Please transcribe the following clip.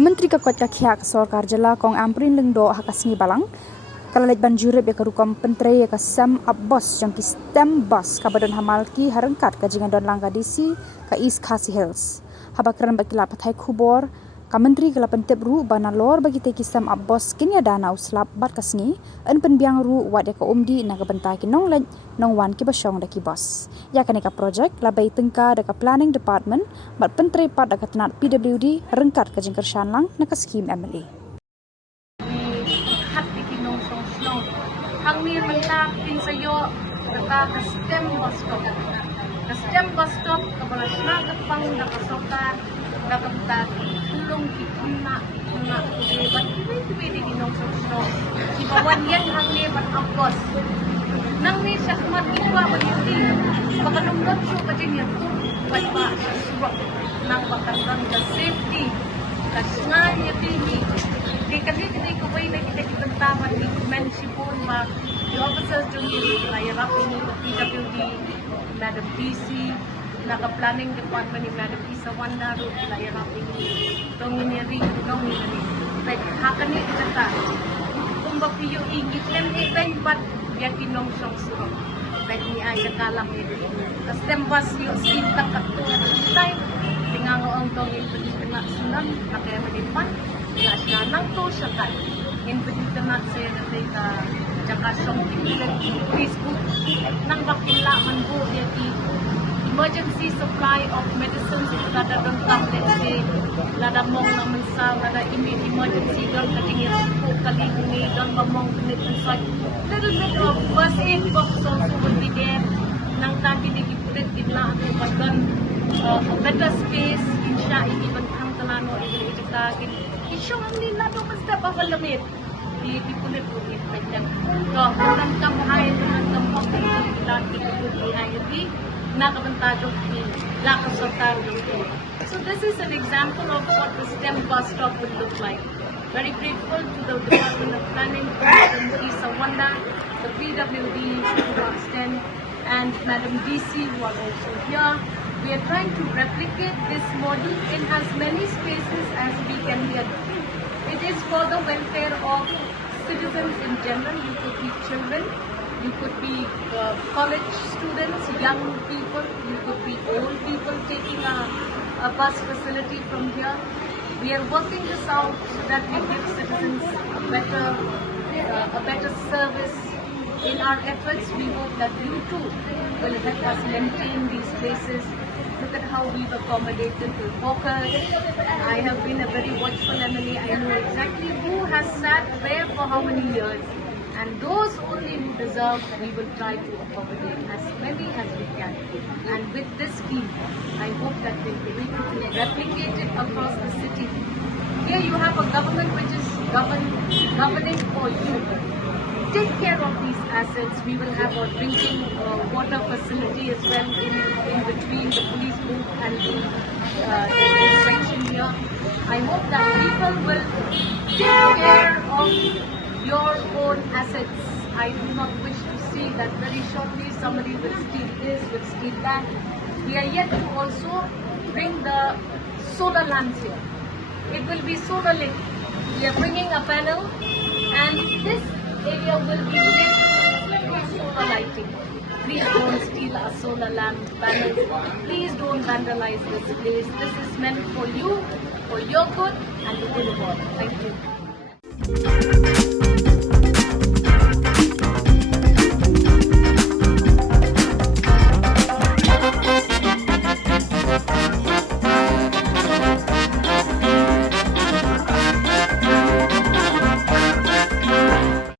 Mentri ka Koit ka Khiah ka sorkar Jylla Kong Ampareen Lyngdoh ka sngi Balang ka ban jurip ka rukom pyntrei ka sem Bos jong ki stem bus ka badon Malki ryngkat ka jingdonlang ka DC ka Easkt Khasi Hills. Haba kren bakila pathai Khubor ka Myntri ka pyntip ru ba nalor bagi te ki sem Bos kini ada na uslap bat ka sngi en Pynbiang ru wat ka Umdih na ka bentai ki nong leit nong wan ki basong da ki bos. Ya ka project labai tengka da ka planning department bat pyntrei pat da ka tenat PWD ryngkat ka jingdonlang na ka scheme MLA. Hang ni mentak tin sayo ka stem Bosco. Ka stem Bosco ka balasna ka pang da ka sorkar da ka ta tulong kitna na bat pwede ginong sosyo. Ibawan yan hang ni bat Bos. Nang ni siya matwa ba hindi pakanumdot siya ba din yan bat ba siya suwak nang bakandang ka safety ka sngi yatini. Di kasi ko ba na kita kitantaman ni mention ba the officers yung layarap ni PWD, Madam DC, naka-planning department ni Madam Isa Wanda, layarap ni itong iniri, like hakan ni kita kung ba piyo ingit lem event but yan kinong siyang surong like ni ay kakalang ito kasi tembas yung sinta kato time tingango ang tong na sunan na kaya manipan na siya nang to siya kan invite na siya na tayo tsaka siyang Facebook nang bakila man po yung emergency supply of medicines lada doon let's lada mong naman sa lada emergency doon katingin po kalinguni doon ba mong inside little bit of first aid box also would be there nang taginig ipulit kinlaan po pa doon a better space insya iban ang talano ilikagin isyo ang nila doon basta papalamit ipulit po ipan so kurang kamuhayan ng tampok lagi po di nakabantado nakasokar so this is an example of what the stem bus stop would look like. Very grateful to the Department of Planning, Madam Isa Wanda, the PWD and Madam DC who are also here. We are trying to replicate this model in as many spaces as we can here. It is for the welfare of citizens in general. You could be children, you could be college students, young people, you could be old people taking a bus facility from here. We are working this out so that we give citizens a better service. In our efforts, we hope that you too will help us maintain these places. Look at how we've accommodated the walkers. I have been a very watchful MLA. I know exactly who has sat where for how many years. And those only who deserve, we will try to accommodate as many as we can. And with this scheme, I hope that we'll be able to replicate it across the city. Here you have a government which is governing for you. Take care of these assets. We will have a drinking water facility as well in between the police booth and the section here. I hope that people will take care of your own assets. I do not wish to see that very shortly somebody will steal this, will steal that. We are yet to also bring the solar lamps here. It will be solar lit. We are bringing a panel and this area will be lit with solar lighting. Please don't steal our solar lamp panels. Please don't vandalize this place. This is meant for you, for your good and the good of all. Thank you.